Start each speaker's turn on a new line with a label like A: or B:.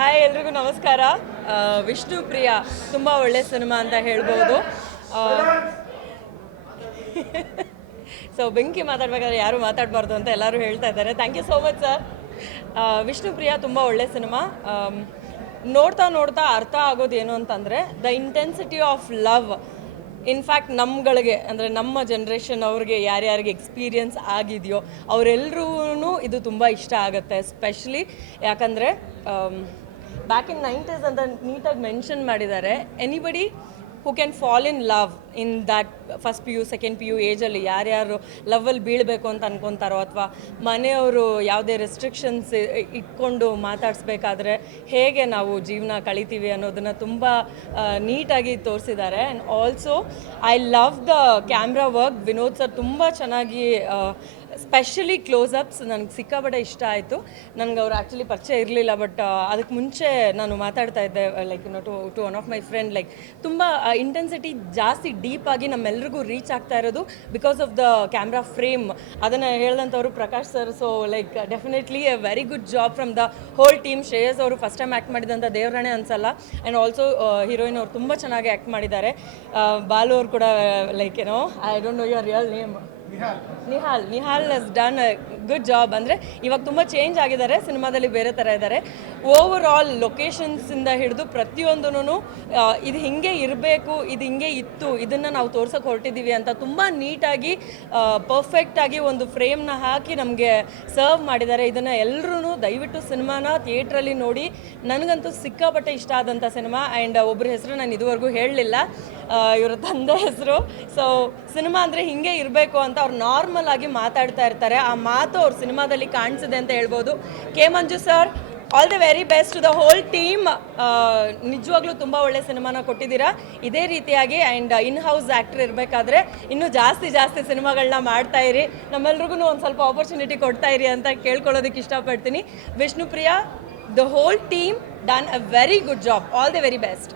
A: Hi ಎಲ್ರಿಗೂ ನಮಸ್ಕಾರ. ವಿಷ್ಣು ಪ್ರಿಯ ತುಂಬ ಒಳ್ಳೆ ಸಿನಿಮಾ ಅಂತ ಹೇಳ್ಬೋದು. ಸೊ ಬೆಂಕಿ ಮಾತಾಡ್ಬೇಕಾದ್ರೆ ಯಾರು ಮಾತಾಡಬಾರ್ದು ಅಂತ ಎಲ್ಲರೂ ಹೇಳ್ತಾ ಇದ್ದಾರೆ. Thank you so much sir Vishnu Priya ತುಂಬ ಒಳ್ಳೆ ಸಿನಿಮಾ. ನೋಡ್ತಾ ನೋಡ್ತಾ ಅರ್ಥ ಆಗೋದೇನು ಅಂತಂದರೆ the intensity of love in fact ನಮ್ಗಳಿಗೆ, ಅಂದರೆ ನಮ್ಮ ಜನ್ರೇಷನ್ ಅವ್ರಿಗೆ ಯಾರ್ಯಾರಿಗೆ ಎಕ್ಸ್ಪೀರಿಯನ್ಸ್ ಆಗಿದೆಯೋ ಅವರೆಲ್ಲರೂ ಇದು ತುಂಬ ಇಷ್ಟ ಆಗುತ್ತೆ ಎಸ್ಪೆಷಲಿ ಯಾಕಂದರೆ ಬ್ಯಾಕ್ ಇನ್ ನೈಂಟೀಸ್ ಅಂತ ನೀಟಾಗಿ ಮೆನ್ಷನ್ ಮಾಡಿದ್ದಾರೆ anybody who can fall in love in that first P U second P U ಏಜಲ್ಲಿ ಯಾರ್ಯಾರು ಲವಲ್ಲಿ ಬೀಳಬೇಕು ಅಂತ ಅನ್ಕೊತಾರೋ ಅಥವಾ ಮನೆಯವರು ಯಾವುದೇ ರೆಸ್ಟ್ರಿಕ್ಷನ್ಸ್ ಇಟ್ಕೊಂಡು ಮಾತಾಡಿಸ್ಬೇಕಾದ್ರೆ ಹೇಗೆ ನಾವು ಜೀವನ ಕಳಿತೀವಿ ಅನ್ನೋದನ್ನು ತುಂಬ ನೀಟಾಗಿ ತೋರಿಸಿದ್ದಾರೆ and also I love the camera work Vinod sir ತುಂಬ ಚೆನ್ನಾಗಿ ಸ್ಪೆಷಲಿ ಕ್ಲೋಸಪ್ಸ್ ನನಗೆ ಸಿಕ್ಕಾಪಟ್ಟೆ ಇಷ್ಟ ಆಯಿತು. ನನಗೆ ಅವ್ರು ಆ್ಯಕ್ಚುಲಿ ಪರಿಚಯ ಇರಲಿಲ್ಲ ಬಟ್ ಅದಕ್ಕೆ ಮುಂಚೆ ನಾನು ಮಾತಾಡ್ತಾ ಇದ್ದೆ like to to one of my friend like ತುಂಬ ಇಂಟೆನ್ಸಿಟಿ ಜಾಸ್ತಿ ಡೀಪಾಗಿ ನಮ್ಮೆಲ್ರಿಗೂ ರೀಚ್ ಆಗ್ತಾ ಇರೋದು because of the camera frame ಅದನ್ನು ಹೇಳಿದಂಥವ್ರು Prakash sir so like definitely a very good job from the whole team Shreyas ಅವರು ಫಸ್ಟ್ ಟೈಮ್ ಆ್ಯಕ್ಟ್ ಮಾಡಿದಂಥ ದೇವರಣೆ ಅನ್ಸಲ್ಲ. ಆ್ಯಂಡ್ ಆಲ್ಸೋ ಹೀರೋಯಿನ್ ಅವರು ತುಂಬ ಚೆನ್ನಾಗಿ ಆ್ಯಕ್ಟ್ ಮಾಡಿದ್ದಾರೆ. ಬಾಲು ಅವರು ಕೂಡ ಲೈಕ್ ಏನೋ I don't know your real name Nihal Nihal has done a good job ಅಂದರೆ ಇವಾಗ ತುಂಬ ಚೇಂಜ್ ಆಗಿದ್ದಾರೆ, ಸಿನಿಮಾದಲ್ಲಿ ಬೇರೆ ಥರ ಇದ್ದಾರೆ. ಓವರ್ ಆಲ್ ಲೊಕೇಶನ್ಸಿಂದ ಹಿಡಿದು ಪ್ರತಿಯೊಂದೂ ಇದು ಹಿಂಗೆ ಇರಬೇಕು, ಇದು ಹಿಂಗೆ ಇತ್ತು, ಇದನ್ನು ನಾವು ತೋರ್ಸೋಕೆ ಹೊರಟಿದ್ದೀವಿ ಅಂತ ತುಂಬ ನೀಟಾಗಿ ಪರ್ಫೆಕ್ಟಾಗಿ ಒಂದು ಫ್ರೇಮ್ನ ಹಾಕಿ ನಮಗೆ ಸರ್ವ್ ಮಾಡಿದ್ದಾರೆ. ಇದನ್ನು ಎಲ್ಲರೂ ದಯವಿಟ್ಟು ಸಿನಿಮಾನ ಥಿಯೇಟ್ರಲ್ಲಿ ನೋಡಿ. ನನಗಂತೂ ಸಿಕ್ಕಾಪಟ್ಟೆ ಇಷ್ಟ ಆದಂಥ ಸಿನಿಮಾ. ಆ್ಯಂಡ್ ಒಬ್ಬರ ಹೆಸರು ನಾನು ಇದುವರೆಗೂ ಹೇಳಲಿಲ್ಲ. ಇವರ ತಂದೆ ಹೆಸರು. ಸೊ ಸಿನಿಮಾ ಅಂದರೆ ಹಿಂಗೆ ಇರಬೇಕು ಅಂತ ಅವ್ರು ನಾರ್ಮಲ್ ಆಗಿ ಮಾತಾಡ್ತಾ ಇರ್ತಾರೆ. ಆ ಮಾತು ಅವ್ರ ಸಿನಿಮಾದಲ್ಲಿ ಕಾಣಿಸಿದೆ ಅಂತ ಹೇಳ್ಬೋದು. K Manju sir all the very best the whole team ನಿಜವಾಗ್ಲೂ ತುಂಬ ಒಳ್ಳೆ ಸಿನಿಮಾನ ಕೊಟ್ಟಿದ್ದೀರಾ. ಇದೇ ರೀತಿಯಾಗಿ ಆ್ಯಂಡ್ ಇನ್ ಹೌಸ್ ಆ್ಯಕ್ಟರ್ ಇರಬೇಕಾದ್ರೆ ಇನ್ನೂ ಜಾಸ್ತಿ ಜಾಸ್ತಿ ಸಿನಿಮಾಗಳನ್ನ ಮಾಡ್ತಾ ಇರಿ. ನಮ್ಮೆಲ್ರಿಗೂ ಒಂದು ಸ್ವಲ್ಪ ಆಪರ್ಚುನಿಟಿ ಕೊಡ್ತಾ ಇರಿ ಅಂತ ಕೇಳ್ಕೊಳ್ಳೋದಕ್ಕೆ ಇಷ್ಟಪಡ್ತೀನಿ. Vishnupriya the whole team done a very good job all the very best